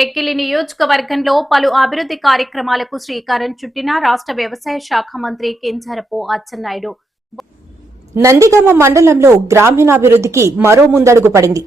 టెక్కిలి నియోజకవర్గంలో పలు అభివృద్ధి కార్యక్రమాలకు శ్రీకారం చుట్టిన రాష్ట్ర వ్యవసాయ శాఖ మంత్రి కింజరపు అచ్చెన్నాయుడు నందిగామ మండలంలో గ్రామీణాభివృద్ధికి మరో ముందడుగు పడింది.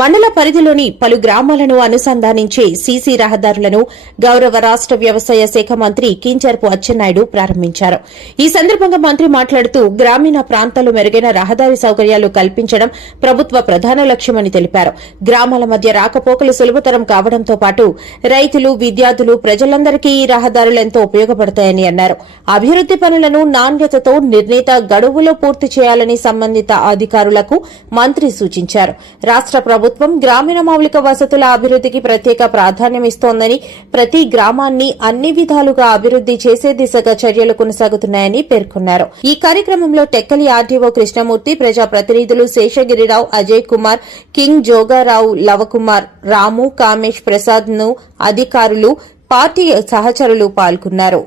మండల పరిధిలోని పలు గ్రామాలను అనుసంధానించే సీసీ రహదారులను గౌరవ రాష్ట వ్యవసాయ శాఖ మంత్రి కింజరపు అచ్చెన్నాయుడు ప్రారంభించారు. ఈ సందర్భంగా మంత్రి మాట్లాడుతూ గ్రామీణ ప్రాంతాల్లో మెరుగైన రహదారి సౌకర్యాలు కల్పించడం ప్రభుత్వ ప్రధాన లక్ష్యమని తెలిపారు. గ్రామాల మధ్య రాకపోకలు సులభతరం కావడంతో పాటు రైతులు, విద్యార్థులు, ప్రజలందరికీ ఈ రహదారులు ఎంతో ఉపయోగపడతాయని అన్నారు. అభివృద్ది పనులను నాణ్యతతో నిర్ణీత గడువులో పూర్తి చేయాలని సంబంధిత అధికారులకు మంత్రి సూచించారు. రాష్ట ప్రభుత్వం గ్రామీణ మౌలిక వసతుల అభివృద్దికి ప్రత్యేక ప్రాధాన్యమిస్తోందని, ప్రతి గ్రామాన్ని అన్ని విధాలుగా అభివృద్ది చేసే దిశగా చర్యలు కొనసాగుతున్నాయని పేర్కొన్నారు. ఈ కార్యక్రమంలో టెక్కలి ఆర్డీఓ కృష్ణమూర్తి, ప్రజాప్రతినిధులు శేషగిరిరావు, అజయ్ కుమార్, కింగ్ జోగారావు, లవకుమార్, రాము, కామేష్ ప్రసాద్ ను అధికారులు, పార్టీ సహచరులు పాల్గొన్నారు.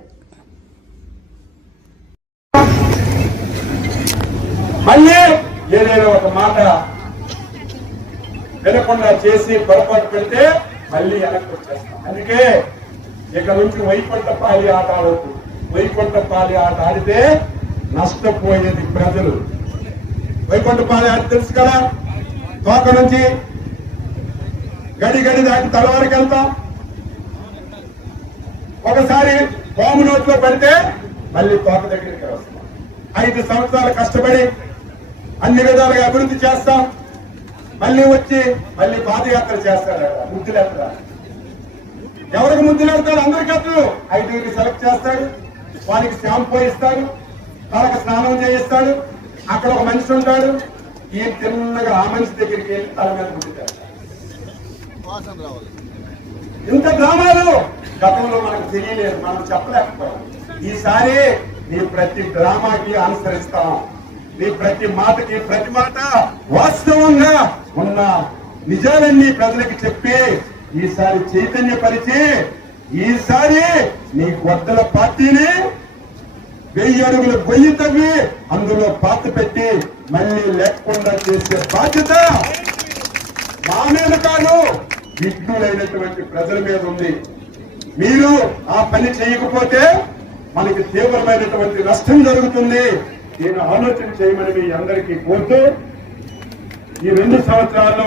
మళ్ళీ ఏదైనా ఒక మాట వినకుండా చేసి పొరపాటు పెడితే మళ్ళీ వెనక్కి వచ్చేస్తాం. అందుకే ఇక నుంచి వైకుంఠపాలి ఆట ఆడవద్దు. వైకుంఠపాలి ఆట ఆడితే నష్టపోయేది ప్రజలు. వైకుంఠపాలి ఆట తెలుసు కదా, తోక నుంచి గడి గడి దాటి తలవారికి వెళ్తాం. ఒకసారి పాము నోట్లో పడితే మళ్ళీ తోక దగ్గరికి వస్తాం. 5 సంవత్సరాలు కష్టపడి అన్ని విధాలుగా అభివృద్ధి చేస్తాం. మళ్ళీ వచ్చి మళ్ళీ పాదయాత్ర చేస్తాడు. ముద్దులేస్తాడు. ఎవరికి ముద్దులేస్తాడు? అందరికీ అతను 5 సెలెక్ట్ చేస్తాడు. వారికి షాంపూ ఇస్తాడు, తనకు స్నానం చేయిస్తాడు. అక్కడ ఒక మనిషి ఉంటాడు, ఈ తిన్నగా ఆ మనిషి దగ్గరికి వెళ్ళి తల మీద ముద్దుతాడు. ఇంత గ్రామాలు గతంలో మనకు తెలియలేదు, మనం చెప్పలేకపోయాం. ఈసారి నీ ప్రతి డ్రామాకి అనుసరిస్తాం. నీ ప్రతి మాటకి ప్రతి మాట వాస్తవంగా ఉన్న నిజాలన్నీ ప్రజలకు చెప్పి ఈసారి చైతన్యపరిచి ఈసారి నీ గొడ్డల పార్టీని 1000 అడుగులు గొయ్యి తవ్వి అందులో పాత పెట్టి మళ్ళీ లేకుండా చేసే బాధ్యత మా మీద కాదు, విఘ్నులైనటువంటి ప్రజల మీద ఉంది. మీరు ఆ పని చేయకపోతే మనకి తీవ్రమైనటువంటి నష్టం జరుగుతుంది. దీన్ని ఆలోచన చేయమని మీ అందరికీ కోరుతూ ఈ 2 సంవత్సరాల్లో